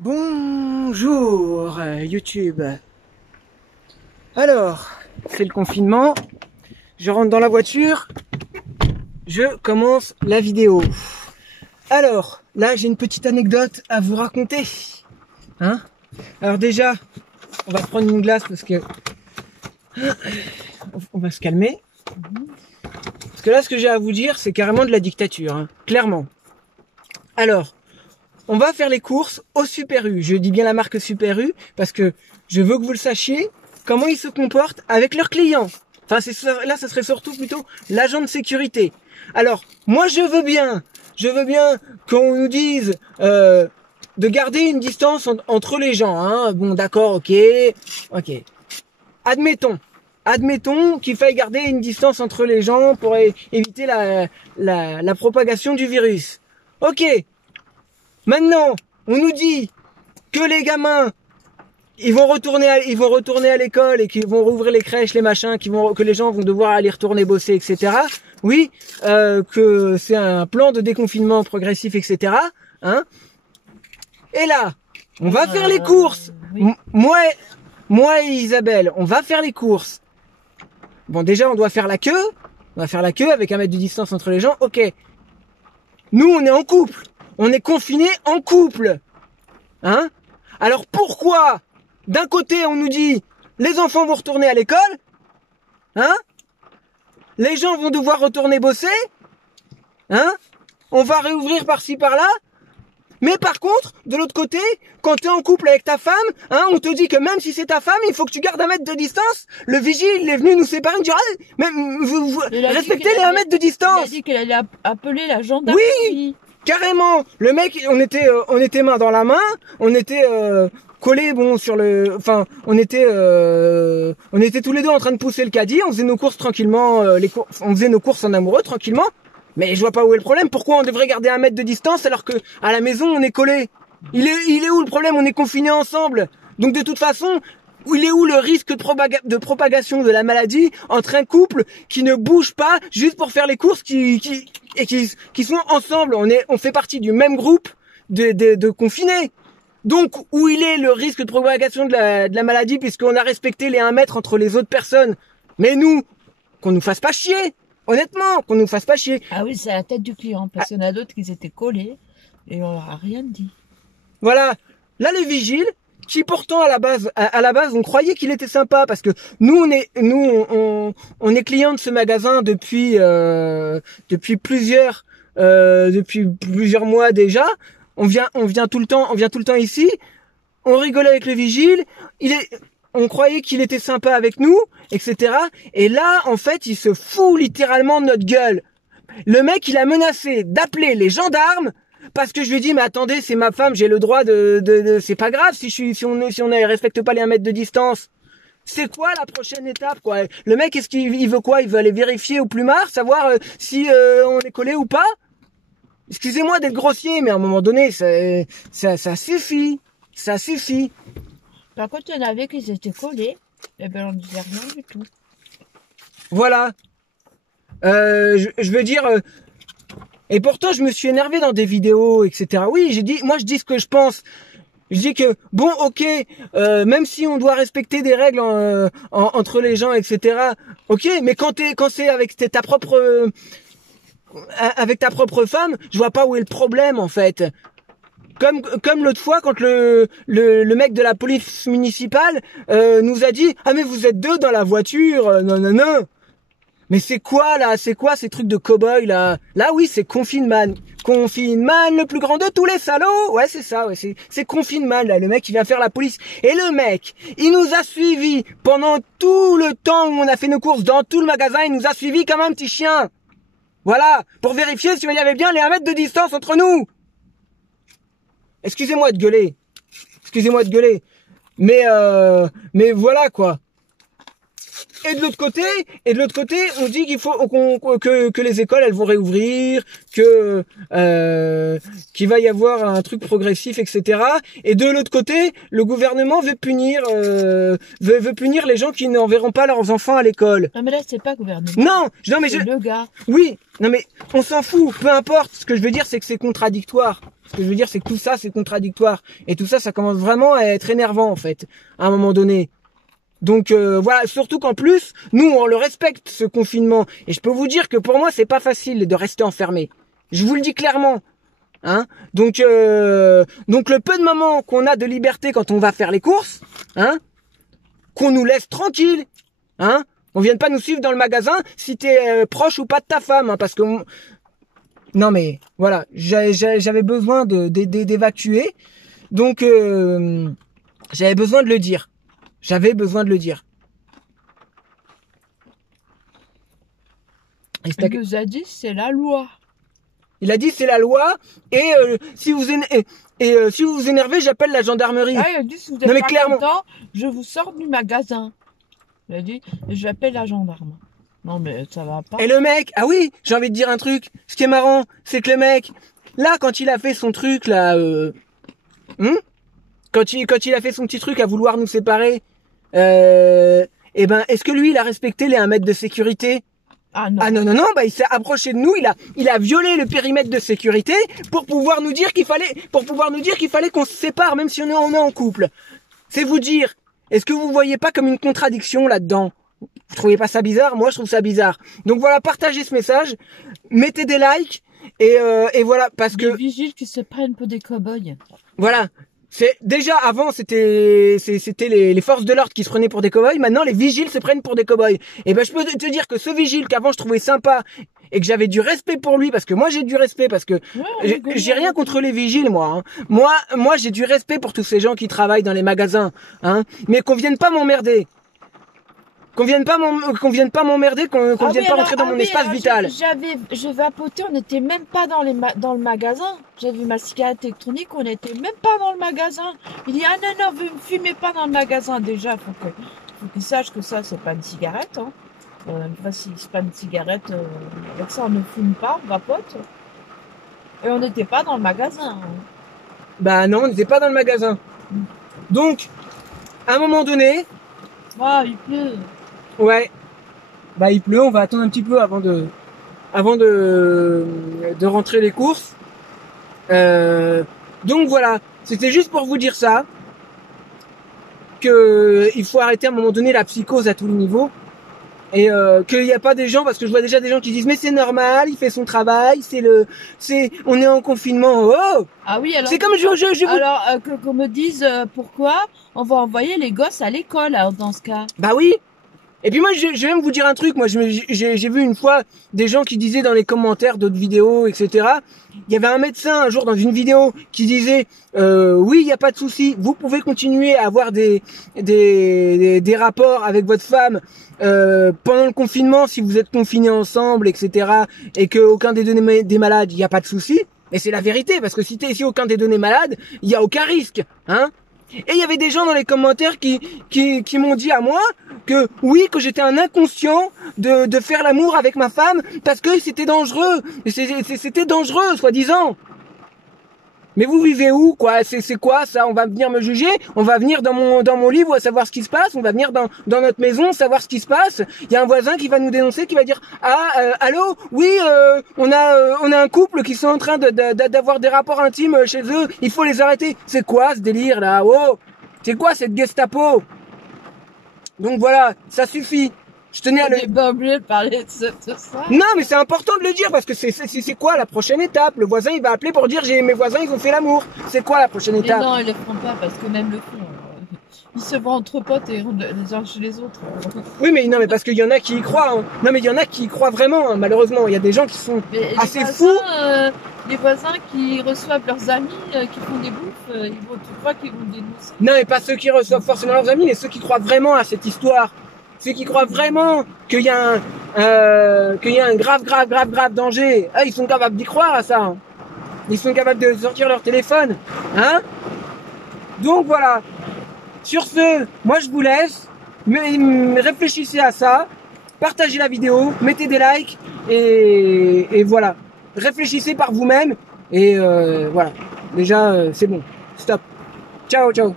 Bonjour YouTube. Alors, c'est le confinement. Je rentre dans la voiture. Je commence la vidéo. Alors, là j'ai une petite anecdote à vous raconter. Hein? Alors déjà, on va prendre une glace parce que on va se calmer. Parce que là, ce que j'ai à vous dire, c'est carrément de la dictature, hein, clairement. Alors, on va faire les courses au Super U. Je dis bien la marque Super U parce que je veux que vous le sachiez comment ils se comportent avec leurs clients. Enfin, là, ça serait surtout plutôt l'agent de sécurité. Alors, moi, je veux bien qu'on nous dise de garder une distance entre les gens. Hein. Bon, d'accord, ok. Admettons qu'il faille garder une distance entre les gens pour éviter la propagation du virus. Ok. Maintenant, on nous dit que les gamins, ils vont retourner à l'école et qu'ils vont rouvrir les crèches, les machins, que les gens vont devoir aller retourner bosser, etc. Oui, que c'est un plan de déconfinement progressif, etc. Hein. Et là, on va faire les courses. Oui. Moi et Isabelle, on va faire les courses. Bon, déjà, on doit faire la queue. On va faire la queue avec 1 mètre de distance entre les gens. Ok. Nous, on est en couple. On est confinés en couple. Hein? Alors pourquoi, d'un côté, on nous dit les enfants vont retourner à l'école? Hein? Les gens vont devoir retourner bosser? Hein? On va réouvrir par-ci par-là? Mais par contre, de l'autre côté, quand tu es en couple avec ta femme, hein, on te dit que même si c'est ta femme, il faut que tu gardes 1 mètre de distance. Le vigile, il est venu nous séparer, il me dit ah, mais vous respectez les 1 mètre de distance. Il a dit qu'elle allait appeler la gendarmerie. Oui, carrément. Le mec, on était main dans la main, on était collés, bon, enfin, on était tous les deux en train de pousser le caddie, on faisait nos courses tranquillement, on faisait nos courses en amoureux tranquillement. Mais je vois pas où est le problème. Pourquoi on devrait garder 1 mètre de distance alors que à la maison on est collés? Il est où le problème? On est confinés ensemble. Donc de toute façon, il est où le risque de propagation de la maladie entre un couple qui ne bouge pas juste pour faire les courses qui sont ensemble? On fait partie du même groupe de confinés. Donc où il est le risque de propagation de la maladie puisqu'on a respecté les 1 mètre entre les autres personnes? Mais nous, qu'on nous fasse pas chier. Honnêtement, qu'on nous fasse pas chier. Ah oui, c'est la tête du client, parce qu'il y en a d'autres qui s'étaient collés et on leur a rien dit. Voilà. Là, le vigile, qui pourtant à la base, on croyait qu'il était sympa parce que nous, on est clients de ce magasin depuis plusieurs mois déjà. On vient tout le temps ici. On rigolait avec le vigile. On croyait qu'il était sympa avec nous, etc. Et là, en fait, il se fout littéralement de notre gueule. Le mec, il a menacé d'appeler les gendarmes parce que je lui ai dit, mais attendez, c'est ma femme, j'ai le droit c'est pas grave si on ne respecte pas les 1 mètre de distance. C'est quoi la prochaine étape, quoi? Le mec, est-ce qu'il veut quoi? Il veut aller vérifier au plumard, savoir si on est collé ou pas? Excusez-moi d'être grossier, mais à un moment donné, ça suffit. Ça suffit. Par contre, il y en avait qui s'étaient collés, et ben on ne disait rien du tout. Voilà. Je veux dire, et pourtant je me suis énervé dans des vidéos, etc. Oui, moi je dis ce que je pense. Je dis que bon, ok, même si on doit respecter des règles entre les gens, etc. Ok, mais quand c'est avec ta propre femme, je vois pas où est le problème en fait. Comme l'autre fois quand le mec de la police municipale nous a dit ah mais vous êtes 2 dans la voiture, non. Mais c'est quoi là? C'est quoi ces trucs de cow-boy là? Là oui, c'est confinement, le plus grand de tous les salauds. Ouais, c'est ça, ouais, c'est confinement là, le mec qui vient faire la police. Et le mec, il nous a suivis pendant tout le temps où on a fait nos courses dans tout le magasin, il nous a suivis comme un petit chien. Voilà, pour vérifier s'il y avait bien les 1 mètre de distance entre nous. Excusez-moi de gueuler. Mais voilà quoi. de l'autre côté, on dit qu'il faut que les écoles elles vont réouvrir, que qu'il va y avoir un truc progressif, etc. Et de l'autre côté, le gouvernement veut punir les gens qui n'enverront pas leurs enfants à l'école. Non mais là c'est pas gouvernement. Non mais c'est le gars. Oui, non mais on s'en fout, peu importe. Ce que je veux dire c'est que c'est contradictoire. Ce que je veux dire c'est que tout ça c'est contradictoire. Et tout ça commence vraiment à être énervant en fait, à un moment donné. Donc voilà, surtout qu'en plus, nous on le respecte ce confinement. Et je peux vous dire que pour moi c'est pas facile de rester enfermé. Je vous le dis clairement. Hein, donc le peu de moments qu'on a de liberté quand on va faire les courses, hein, qu'on nous laisse tranquille, hein, on vienne pas nous suivre dans le magasin si t'es proche ou pas de ta femme, hein, parce que non mais voilà, j'avais besoin d'évacuer, donc j'avais besoin de le dire, Et Il nous a dit c'est la loi. Il a dit c'est la loi et si vous vous énervez, j'appelle la gendarmerie. Ah, il a dit si vous êtes pas content, je vous sors du magasin. Il a dit j'appelle la gendarme. Non mais ça va pas. Et le mec, ah oui, j'ai envie de dire un truc. Ce qui est marrant, c'est que le mec, là quand il a fait son truc là, quand il a fait son petit truc à vouloir nous séparer, eh ben est-ce que lui il a respecté les 1 mètre de sécurité? Ah non. Ah non, bah il s'est approché de nous, il a violé le périmètre de sécurité pour pouvoir nous dire qu'il fallait qu'on se sépare même si on est en couple. C'est vous dire, est-ce que vous voyez pas comme une contradiction là-dedans? Vous trouvez pas ça bizarre? Moi je trouve ça bizarre. Donc voilà, partagez ce message, mettez des likes et voilà parce que les vigiles qui se prennent pour des cow-boys. Voilà. C'est déjà avant c'était les forces de l'ordre qui se prenaient pour des cow-boys, maintenant les vigiles se prennent pour des cow-boys. Et ben je peux te dire que ce vigile qu'avant je trouvais sympa et que j'avais du respect pour lui parce que moi j'ai du respect parce que j'ai rien contre les vigiles moi. Hein. Moi j'ai du respect pour tous ces gens qui travaillent dans les magasins, hein, mais qu'on vienne pas m'emmerder. Qu'on vienne pas m'emmerder, qu'on vienne pas rentrer dans mon espace vital. Je vapotais, on n'était même pas dans le magasin. J'avais ma cigarette électronique, on n'était même pas dans le magasin. Il dit, ah non, vous ne fumez pas dans le magasin. Déjà, faut qu'il sache que ça, c'est pas une cigarette, hein. Si c'est pas une cigarette, avec ça, on ne fume pas, on vapote. Et on n'était pas dans le magasin. Hein. Bah non, on n'était pas dans le magasin. Donc, à un moment donné... Ah, il pleut. Ouais, bah il pleut, on va attendre un petit peu avant de rentrer les courses. Donc voilà, c'était juste pour vous dire ça, que il faut arrêter à un moment donné la psychose à tous les niveaux, et qu'il n'y a pas des gens, parce que je vois déjà des gens qui disent mais c'est normal, il fait son travail, on est en confinement, oh. Ah oui, alors. C'est comme alors qu'on me dise pourquoi on va envoyer les gosses à l'école alors, dans ce cas. Bah oui. Et puis moi, je vais même vous dire un truc. Moi, j'ai vu une fois des gens qui disaient dans les commentaires d'autres vidéos, etc. Il y avait un médecin un jour dans une vidéo qui disait oui, il n'y a pas de souci. Vous pouvez continuer à avoir des rapports avec votre femme pendant le confinement si vous êtes confinés ensemble, etc. Et que aucun des deux n'est malade, il n'y a pas de souci. Mais c'est la vérité parce que si aucun des deux n'est malade, il n'y a aucun risque, hein. Et il y avait des gens dans les commentaires qui m'ont dit à moi que oui, que j'étais un inconscient de faire l'amour avec ma femme parce que c'était dangereux. C'était dangereux, soi-disant. Mais vous vivez où, quoi? C'est quoi ça? On va venir me juger? On va venir dans mon lit savoir ce qui se passe? On va venir dans notre maison savoir ce qui se passe? Il y a un voisin qui va nous dénoncer, qui va dire allô? Oui, on a un couple qui sont en train d'avoir des rapports intimes chez eux. Il faut les arrêter. C'est quoi ce délire là? Oh, c'est quoi cette Gestapo? Donc voilà, ça suffit. Je tenais à le... pas obligé de parler de ça. Non, mais c'est important de le dire parce que c'est quoi la prochaine étape? Le voisin, il va appeler pour dire mes voisins, ils ont fait l'amour. C'est quoi la prochaine étape? Non, ils le feront pas parce que même le font. Ils se vont entre potes et les uns chez les autres. Oui, mais non, mais parce qu'il y en a qui y croient. Hein. Non, mais il y en a qui y croient vraiment. Hein, malheureusement, il y a des gens qui sont assez fous. Les voisins qui reçoivent leurs amis, qui font des bouffes, ils vont tout croire qu'ils vont dénoncer. Non, mais pas ceux qui reçoivent forcément leurs amis, mais ceux qui croient vraiment à cette histoire. Ceux qui croient vraiment qu'il y a un grave danger. Ah, ils sont capables d'y croire à ça. Hein. Ils sont capables de sortir leur téléphone. Hein? Donc voilà. Sur ce, moi je vous laisse. Mais réfléchissez à ça, partagez la vidéo, mettez des likes et voilà. Réfléchissez par vous-même et voilà. Déjà, c'est bon. Stop. Ciao, ciao.